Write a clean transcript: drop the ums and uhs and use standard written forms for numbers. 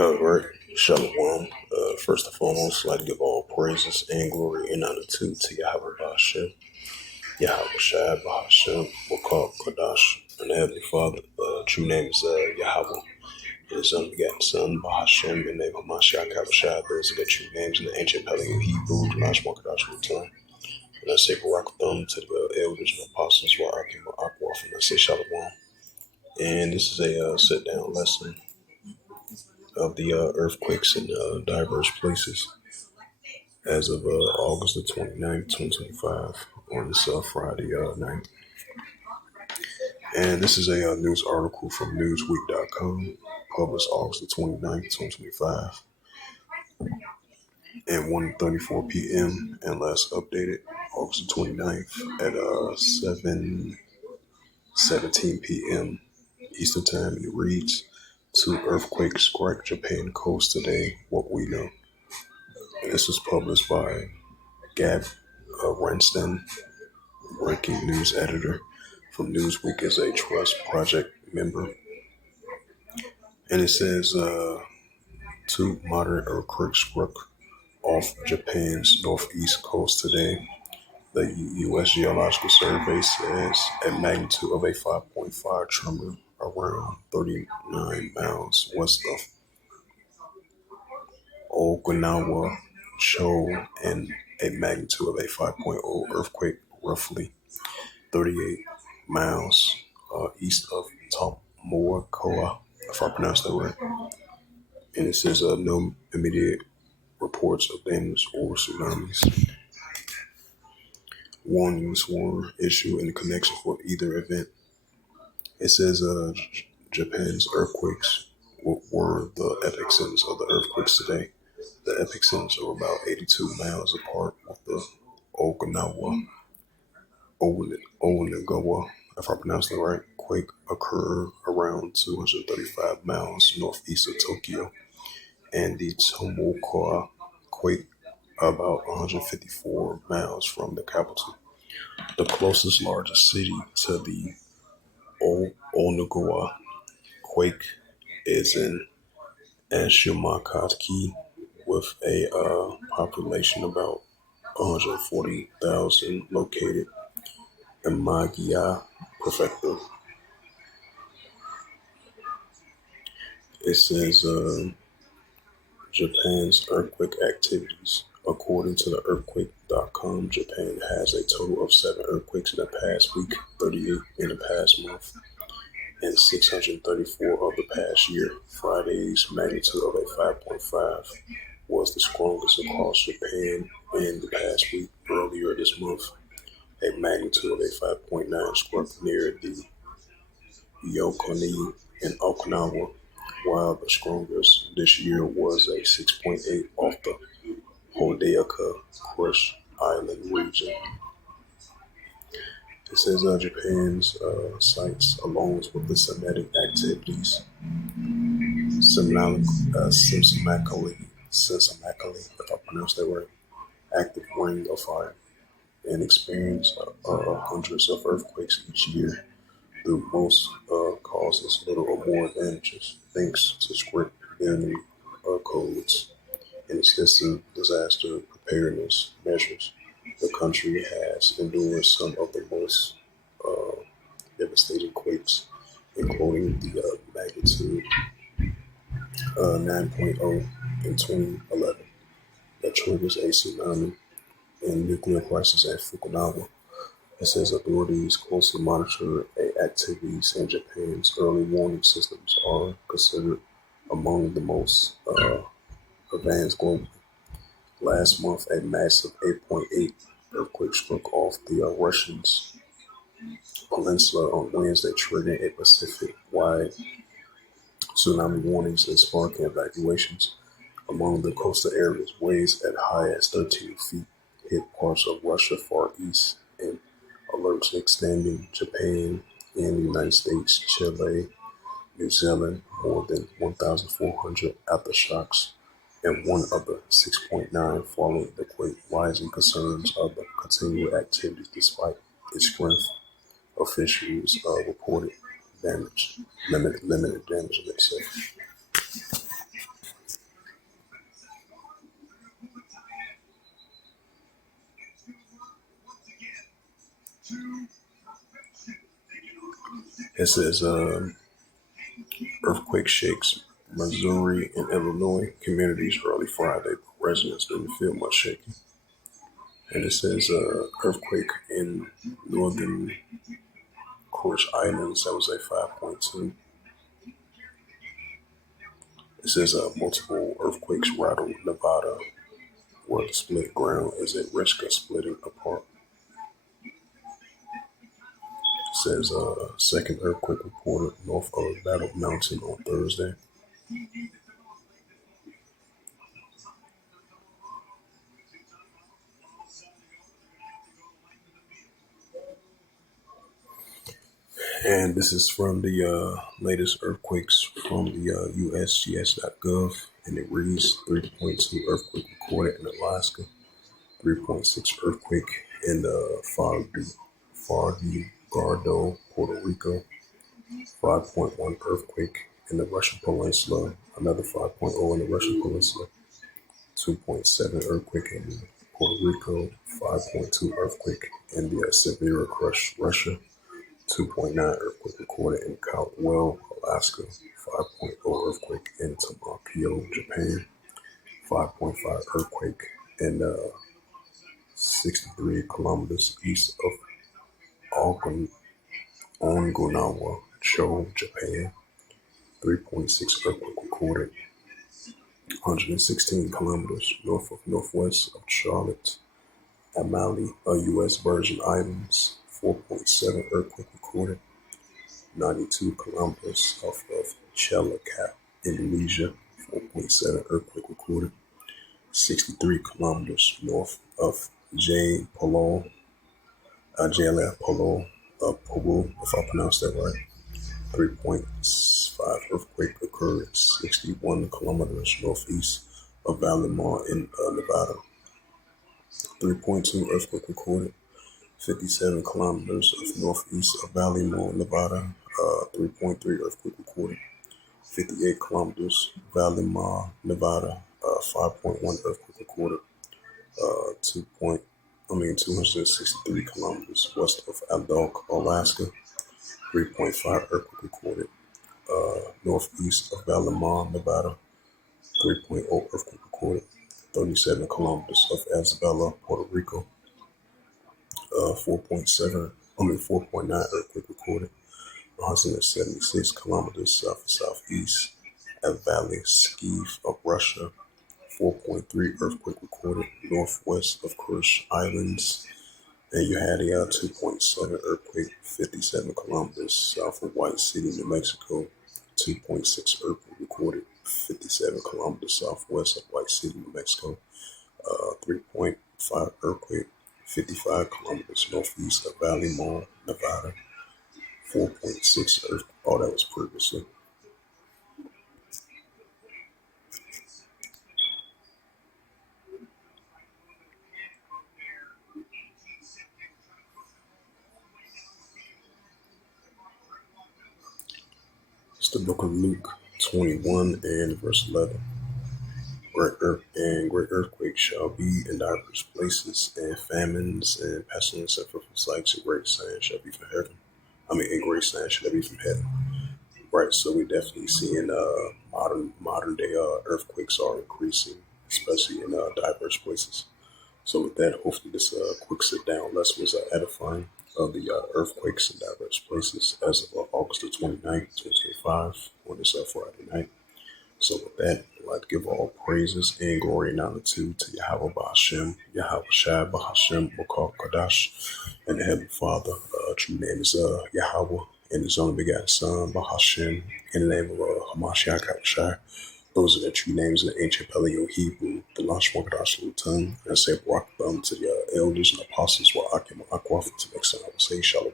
Right. Shalom. First and foremost, I'd like to give all praises and glory and honor to Yahweh Bahashem, Yahweh Shai Bahashem, Wakal Kodash, and the Heavenly Father. True name is Yahweh, his unbegotten Son, Bahashem, and name Hamashiach Kabashai. Those are the true names in the ancient Paleo Hebrew, Ganash Mokadosh Rutan. And I say Barakatham to the elders and apostles, Wa'akim Aquaf, and I say Shalom. And this is a sit-down lesson of the earthquakes in diverse places as of August the 29th, 2025 on this Friday night. And this is a news article from newsweek.com published August the 29th, 2025 at 1:34 p.m. and last updated August the 29th at 7:17 p.m. Eastern Time, and it reads, "Two earthquakes strike Japan coast today, what we know." And this was published by Gav Ranston, breaking news editor from Newsweek, as a Trust Project member. And it says two moderate earthquakes struck off Japan's northeast coast today. The U.S. Geological Survey says a magnitude of a 5.5 tremor around 39 miles west of Okinawa showed, and a magnitude of a 5.0 earthquake roughly 38 miles east of Tomokawa, if I pronounced that right. And it says no immediate reports of damage or tsunamis. Warnings were issued in connection for either event. It says Japan's earthquakes were the epicenters of the earthquakes today. The epicenters are about 82 miles apart, with the Onagawa, if I pronounced that right, quake occurred around 235 miles northeast of Tokyo, and the Tomokawa quake about 154 miles from the capital. The closest largest city to the Onagawa quake is in Ashimakaki, with a population about 140,000, located in Magia Prefecture. It says Japan's earthquake activities. According to the earthquake.com, Japan has a total of 7 earthquakes in the past week, 38 in the past month, and 634 of the past year. Friday's magnitude of a 5.5 was the strongest across Japan in the past week. Earlier this month, a magnitude of a 5.9 struck near the Yokoni in Okinawa, while the strongest this year was a 6.8 off the Hodeaka Crush Island region. It says Japan's sites, along with the seismic activities, systematically, if I pronounce that right, active ring of fire, and experience hundreds of earthquakes each year. The most causes little or more damages, thanks to strict building codes and extensive disaster preparedness measures. The country has endured some of the most devastating quakes, including the magnitude 9.0 in 2011 that triggers a tsunami and nuclear crisis at Fukushima. It says authorities closely monitor activities, and Japan's early warning systems are considered among the most advanced globally. Last month, a massive 8.8 earthquake struck off the Russian's peninsula on Wednesday, triggering a Pacific-wide tsunami warnings and sparking evacuations among the coastal areas. Waves as high as 13 feet hit parts of Russia far east, and alerts extending Japan and the United States, Chile, New Zealand. More than 1,400 aftershocks and one other 6.9 following the quake, rising concerns of the continued activity despite its strength. Officials reported limited damage, they say. It says earthquake shakes Missouri and Illinois communities early Friday, but residents didn't feel much shaking. And it says earthquake in northern Course Islands, that was a 5.2. It says multiple earthquakes rattled Nevada, where the split ground is at risk of splitting apart. It says second earthquake reported north of Battle Mountain on Thursday. And this is from the latest earthquakes from the USGS.gov, and it reads 3.2 earthquake recorded in Alaska, 3.6 earthquake in Fardigardo, Puerto Rico, 5.1 earthquake in the Russian Peninsula, another 5.0 in the Russian Peninsula, 2.7 earthquake in Puerto Rico, 5.2 earthquake in the severe crush Russia, 2.9 earthquake recorded in Caldwell, Alaska, 5.0 earthquake in Tamakio, Japan, 5.5 earthquake in 63 kilometers east of Ongonawa, Cho, Japan, 3.6 earthquake recorded 116 kilometers north of northwest of Charlotte, Amali, U.S. Virgin Islands, 4.7 earthquake recorded 92 kilometers south of Chelacap, Indonesia, 4.7 earthquake recorded 63 kilometers north of Jala Polo, Peru, if I pronounced that right. 3.5 earthquake occurred 61 kilometers northeast of Valimar in Nevada. 3.2 earthquake recorded 57 kilometers northeast of Valimar, Nevada. 3.3 earthquake recorded 58 kilometers Valimar, Nevada. 5.1 earthquake recorded 263 kilometers west of Aldock, Alaska. 3.5 earthquake recorded northeast of Valimar, Nevada. 3.0 earthquake recorded 37 kilometers of Isabela, Puerto Rico. 4.9 earthquake recorded 176 kilometers south of southeast at Valley Skiv of Russia. 4.3 earthquake recorded northwest of Kursh Islands. And you had a 2.7 earthquake 57 kilometers south of White City, New Mexico. 2.6 earthquake recorded 57 kilometers southwest of White City, New Mexico. 3.5 earthquake 55 kilometers northeast of Valley Mall, Nevada. 4.6 earth. Oh, that was previously. It's the book of Luke 21 and verse 11. Great earthquakes shall be in diverse places, and famines and pestilence and fruitful sights and great signs shall be from heaven. And great signs shall be from heaven. Right, so we definitely seeing modern day earthquakes are increasing, especially in diverse places. So with that, hopefully this quick sit down lesson was edifying of the earthquakes in diverse places as of August the 29th, 2025 on this Friday night. So with that, I'd like to give all praises and glory and honor to Yahweh Ba'Hashem, Yahweh Shai Ba'Hashem, Bakar Kadash, and the Heavenly Father. True name is Yahweh, and His only begotten Son, Ba'Hashem, in the name of Hamashiach Shai. Those are the true names in the ancient Paleo Hebrew, the Lashma Kadash Lutan. And I say Barak to the elders and apostles, while Akim Akwaf to next time I will say Shalom.